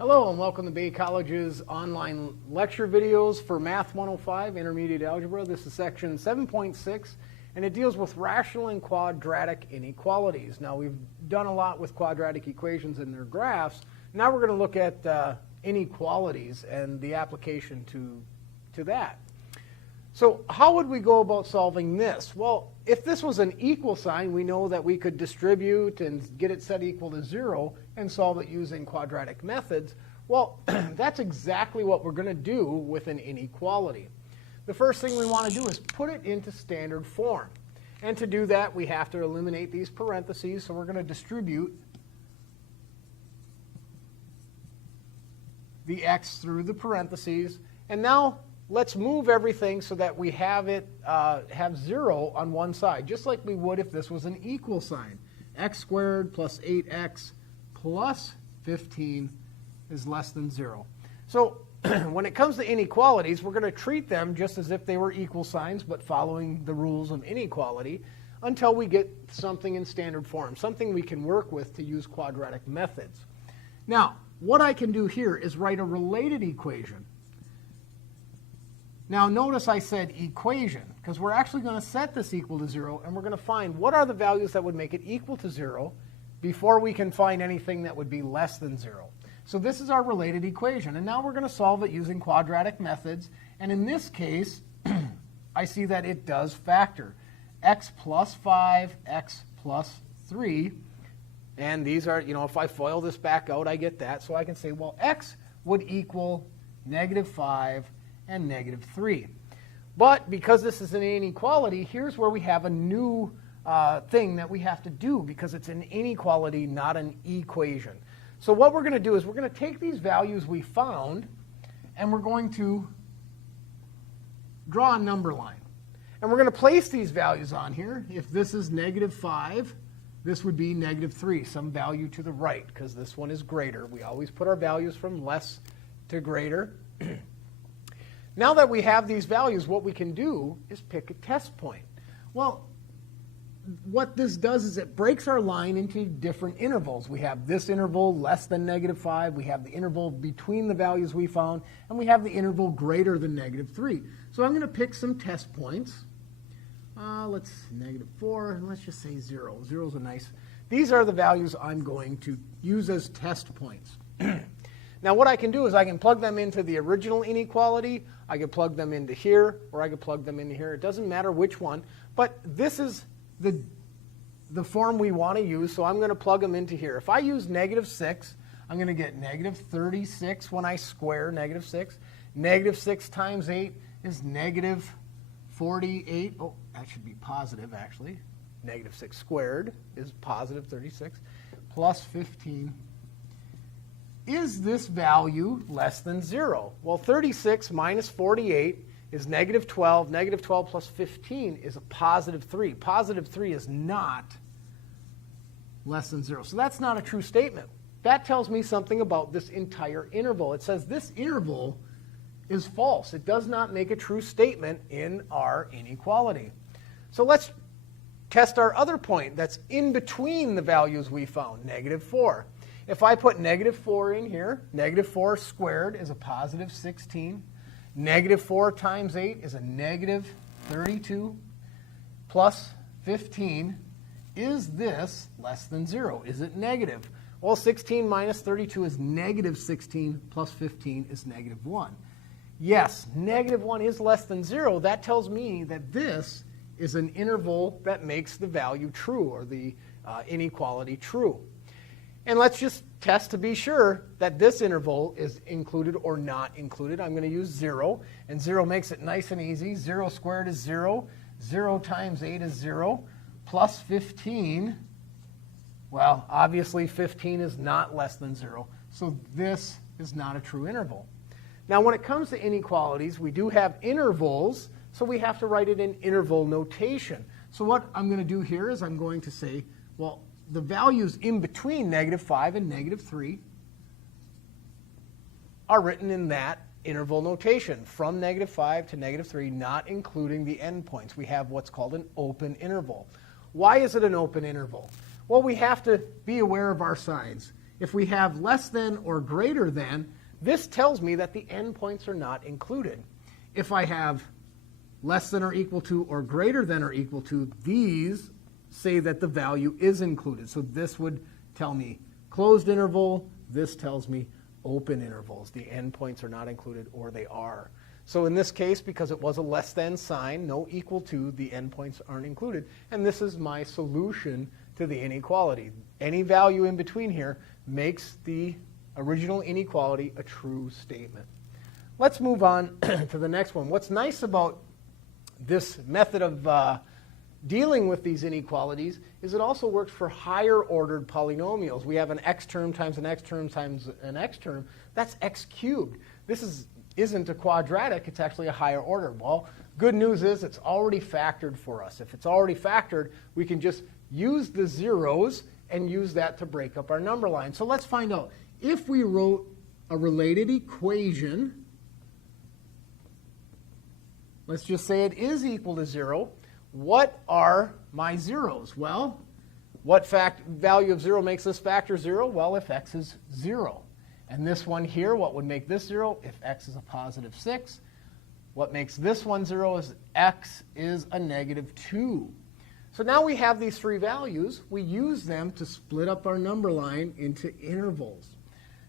Hello and welcome to Bay College's online lecture videos for Math 105 Intermediate Algebra. This is section 7.6 and it deals with rational and quadratic inequalities. Now we've done a lot with quadratic equations and their graphs. Now we're going to look at inequalities and the application to that. So how would we go about solving this? Well, if this was an equal sign, we know that we could distribute and get it set equal to 0 and solve it using quadratic methods. Well, that's exactly what we're going to do with an inequality. The first thing we want to do is put it into standard form. And to do that, we have to eliminate these parentheses. So we're going to distribute the x through the parentheses. And now let's move everything so that we have it have 0 on one side, just like we would if this was an equal sign. X squared plus 8x plus 15 is less than 0. So when it comes to inequalities, we're going to treat them just as if they were equal signs, but following the rules of inequality until we get something in standard form, something we can work with to use quadratic methods. Now, what I can do here is write a related equation. Now notice I said equation, because we're actually going to set this equal to 0, and we're going to find what are the values that would make it equal to 0 before we can find anything that would be less than 0. So this is our related equation, and now we're going to solve it using quadratic methods. And in this case, I see that it does factor. X plus 5, x plus 3. And these are, if I FOIL this back out, I get that. So I can say, well, x would equal negative 5 and negative 3. But because this is an inequality, here's where we have a new thing that we have to do, because it's an inequality, not an equation. So what we're going to do is we're going to take these values we found, and we're going to draw a number line. And we're going to place these values on here. If this is negative 5, this would be negative 3, some value to the right, because this one is greater. We always put our values from less to greater. Now that we have these values, what we can do is pick a test point. Well, what this does is it breaks our line into different intervals. We have this interval less than negative 5. We have the interval between the values we found. And we have the interval greater than negative 3. So I'm going to pick some test points. Let's negative 4. And let's just say 0. 0 is a nice. These are the values I'm going to use as test points. Now what I can do is I can plug them into the original inequality, I can plug them into here, or I can plug them into here. It doesn't matter which one, but this is the form we want to use, so I'm going to plug them into here. If I use negative 6, I'm going to get negative 36 when I square negative 6. Negative 6 times 8 is negative 48. Oh, that should be positive, actually. Negative 6 squared is positive 36 plus 15. Is this value less than 0? Well, 36 minus 48 is negative 12. Negative 12 plus 15 is a positive 3. Positive 3 is not less than 0. So that's not a true statement. That tells me something about this entire interval. It says this interval is false. It does not make a true statement in our inequality. So let's test our other point that's in between the values we found, negative 4. If I put negative 4 in here, negative 4 squared is a positive 16. Negative 4 times 8 is a negative 32 plus 15. Is this less than 0? Is it negative? Well, 16 minus 32 is negative 16 plus 15 is negative 1. Yes, negative 1 is less than 0. That tells me that this is an interval that makes the value true, or the inequality true. And let's just test to be sure that this interval is included or not included. I'm going to use 0, and 0 makes it nice and easy. 0 squared is 0. 0 times 8 is 0. Plus 15, well, obviously 15 is not less than 0. So this is not a true interval. Now, when it comes to inequalities, we do have intervals, so we have to write it in interval notation. So what I'm going to do here is I'm going to say, well, the values in between negative 5 and negative 3 are written in that interval notation, from negative 5 to negative 3, not including the endpoints. We have what's called an open interval. Why is it an open interval? Well, we have to be aware of our signs. if we have less than or greater than, this tells me that the endpoints are not included. If I have less than or equal to or greater than or equal to, these say that the value is included. So this would tell me closed interval. This tells me open intervals. The endpoints are not included or they are. So in this case, because it was a less than sign, no equal to, the endpoints aren't included. And this is my solution to the inequality. Any value in between here makes the original inequality a true statement. Let's move on to the next one. What's nice about this method of dealing with these inequalities is it also works for higher ordered polynomials. We have an x term times an x term times an x term. That's x cubed. This isn't a quadratic, it's actually a higher order. Well, good news is it's already factored for us. If it's already factored, we can just use the zeros and use that to break up our number line. So let's find out. If we wrote a related equation, let's just say it is equal to 0, what are my zeros? Well, what value of 0 makes this factor 0? Well, if x is 0. And this one here, what would make this 0? If x is a positive 6. What makes this one 0 is x is a negative 2. So now we have these three values. We use them to split up our number line into intervals.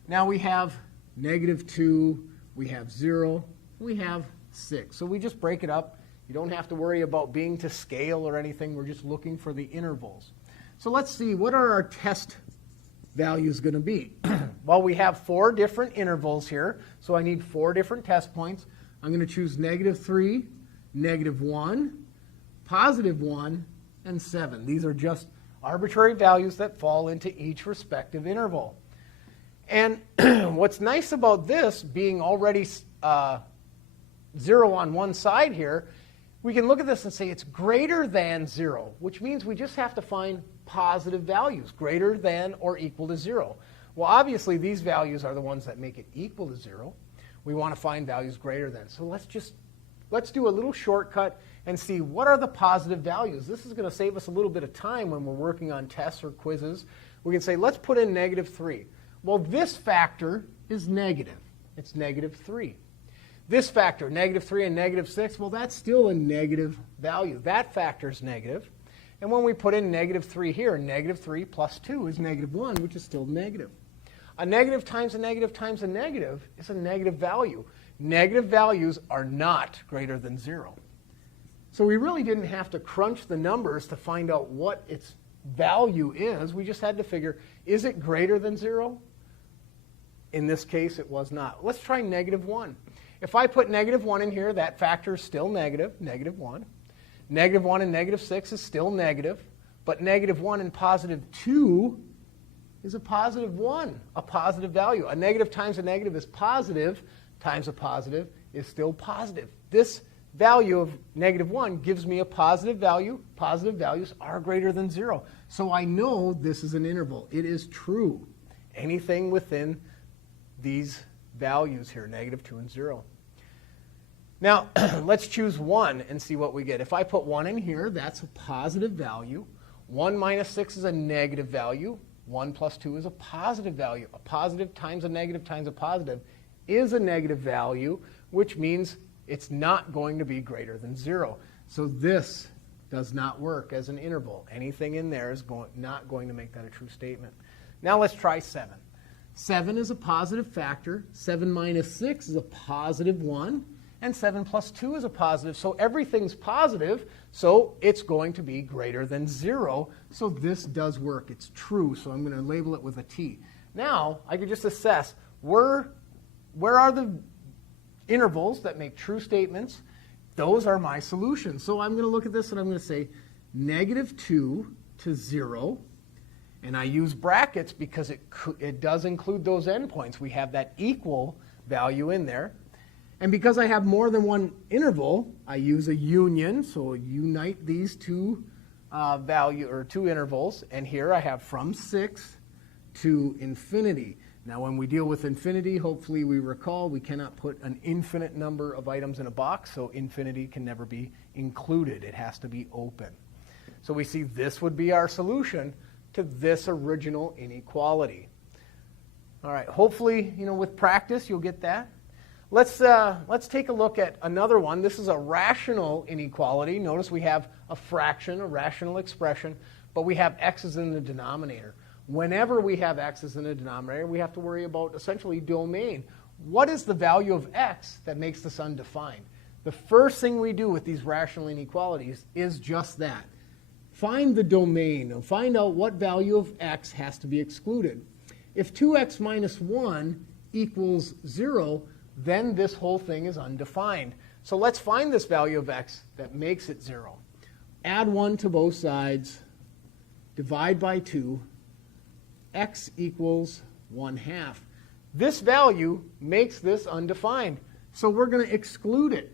Now we have negative 2, we have 0, we have 6. So we just break it up. You don't have to worry about being to scale or anything. We're just looking for the intervals. So let's see, what are our test values going to be? Well, we have 4 different intervals here, so I need 4 different test points. I'm going to choose negative 3, negative 1, positive 1, and 7. These are just arbitrary values that fall into each respective interval. And what's nice about this being already 0 on one side here, we can look at this and say it's greater than 0, which means we just have to find positive values, greater than or equal to 0. Well, obviously, these values are the ones that make it equal to 0. We want to find values greater than. So let's do a little shortcut and see what are the positive values. This is going to save us a little bit of time when we're working on tests or quizzes. We can say, let's put in negative 3. Well, this factor is negative. It's negative 3. This factor, negative 3 and negative 6, well, that's still a negative value. That factor is negative. And when we put in negative 3 here, negative 3 plus 2 is negative 1, which is still negative. A negative times a negative times a negative is a negative value. Negative values are not greater than 0. So we really didn't have to crunch the numbers to find out what its value is. We just had to figure, is it greater than 0? In this case, it was not. Let's try negative 1. If I put negative 1 in here, that factor is still negative, negative 1. Negative 1 and negative 6 is still negative. But negative 1 and positive 2 is a positive 1, a positive value. A negative times a negative is positive, times a positive is still positive. This value of negative 1 gives me a positive value. Positive values are greater than 0. So I know this is an interval. It is true. Anything within these values here, negative 2 and 0. Now, let's choose 1 and see what we get. If I put 1 in here, that's a positive value. 1 minus 6 is a negative value. 1 plus 2 is a positive value. A positive times a positive is a negative value, which means it's not going to be greater than 0. So this does not work as an interval. Anything in there is not going to make that a true statement. Now let's try 7. 7 is a positive factor. 7 minus 6 is a positive 1. And 7 plus 2 is a positive. So everything's positive, so it's going to be greater than 0. So this does work. It's true, so I'm going to label it with a T. Now, I can just assess where are the intervals that make true statements. Those are my solutions. So I'm going to look at this and I'm going to say negative 2 to 0. And I use brackets because it does include those endpoints. We have that equal value in there. And because I have more than one interval, I use a union. So unite these two intervals. And here I have from 6 to infinity. Now when we deal with infinity, hopefully we recall we cannot put an infinite number of items in a box. So infinity can never be included. It has to be open. So we see this would be our solution to this original inequality. All right, hopefully, with practice, you'll get that. Let's take a look at another one. This is a rational inequality. Notice we have a fraction, a rational expression, but we have x's in the denominator. Whenever we have x's in the denominator, we have to worry about essentially domain. What is the value of x that makes this undefined? The first thing we do with these rational inequalities is just that. Find the domain and find out what value of x has to be excluded. If 2x minus 1 equals 0, then this whole thing is undefined. So let's find this value of x that makes it 0. Add 1 to both sides, divide by 2, x equals 1/2. This value makes this undefined, so we're going to exclude it.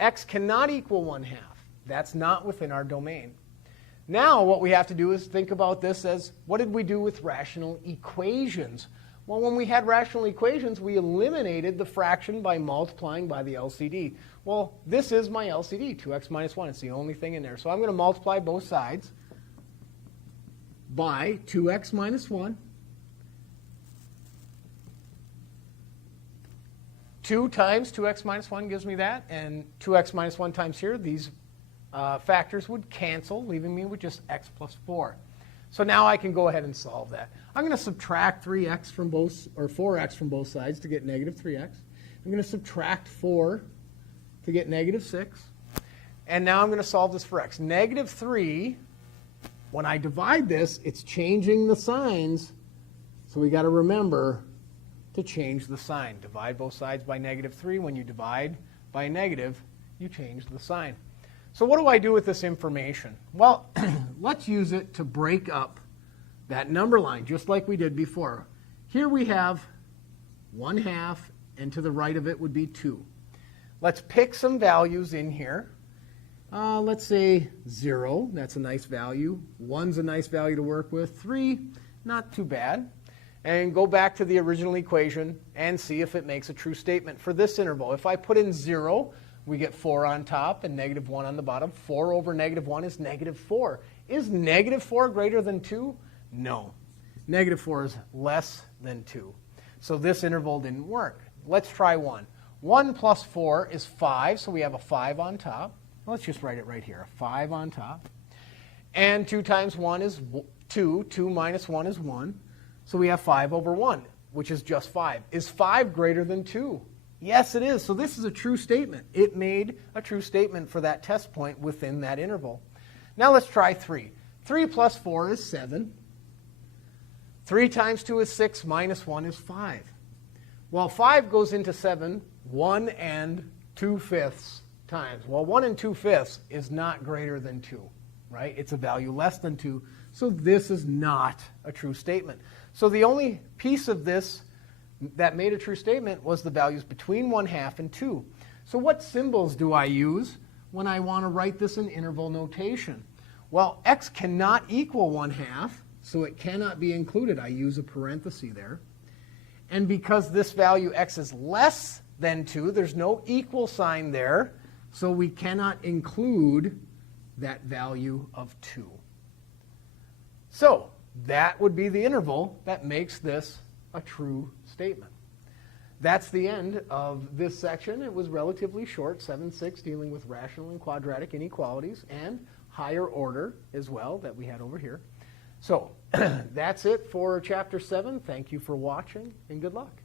X cannot equal 1/2. That's not within our domain. Now what we have to do is think about this as, what did we do with rational equations? Well, when we had rational equations, we eliminated the fraction by multiplying by the LCD. Well, this is my LCD, 2x minus 1. It's the only thing in there. So I'm going to multiply both sides by 2x minus 1. 2 times 2x minus 1 gives me that, and 2x minus 1 times here, these factors would cancel, leaving me with just x plus 4. So now I can go ahead and solve that. I'm going to subtract 3x from both, or 4x from both sides to get negative 3x. I'm going to subtract 4 to get negative 6. And now I'm going to solve this for x. Negative 3, when I divide this, it's changing the signs. So we got to remember to change the sign. Divide both sides by negative 3. When you divide by a negative, you change the sign. So what do I do with this information? Well, let's use it to break up that number line, just like we did before. Here we have 1/2, and to the right of it would be 2. Let's pick some values in here. Let's say 0. That's a nice value. 1's a nice value to work with. 3, not too bad. And go back to the original equation and see if it makes a true statement for this interval. If I put in 0, we get 4 on top and negative 1 on the bottom. 4 over negative 1 is negative 4. Is negative 4 greater than 2? No. Negative 4 is less than 2. So this interval didn't work. Let's try 1. 1 plus 4 is 5, so we have a 5 on top. Let's just write it right here, a 5 on top. And 2 times 1 is 2. 2 minus 1 is 1. So we have 5 over 1, which is just 5. Is 5 greater than 2? Yes, it is. So this is a true statement. It made a true statement for that test point within that interval. Now let's try 3. 3 plus 4 is 7. 3 times 2 is 6, minus 1 is 5. Well, 5 goes into 7 1 and 2/5 times. Well, 1 and 2/5 is not greater than 2, right? It's a value less than 2. So this is not a true statement. So the only piece of this that made a true statement was the values between 1/2 and 2. So what symbols do I use when I want to write this in interval notation? Well, x cannot equal 1/2, so it cannot be included. I use a parenthesis there. And because this value x is less than 2, there's no equal sign there, so we cannot include that value of 2. So that would be the interval that makes this a true statement. That's the end of this section. It was relatively short, 7-6, dealing with rational and quadratic inequalities and higher order as well that we had over here. So that's it for Chapter 7. Thank you for watching, and good luck.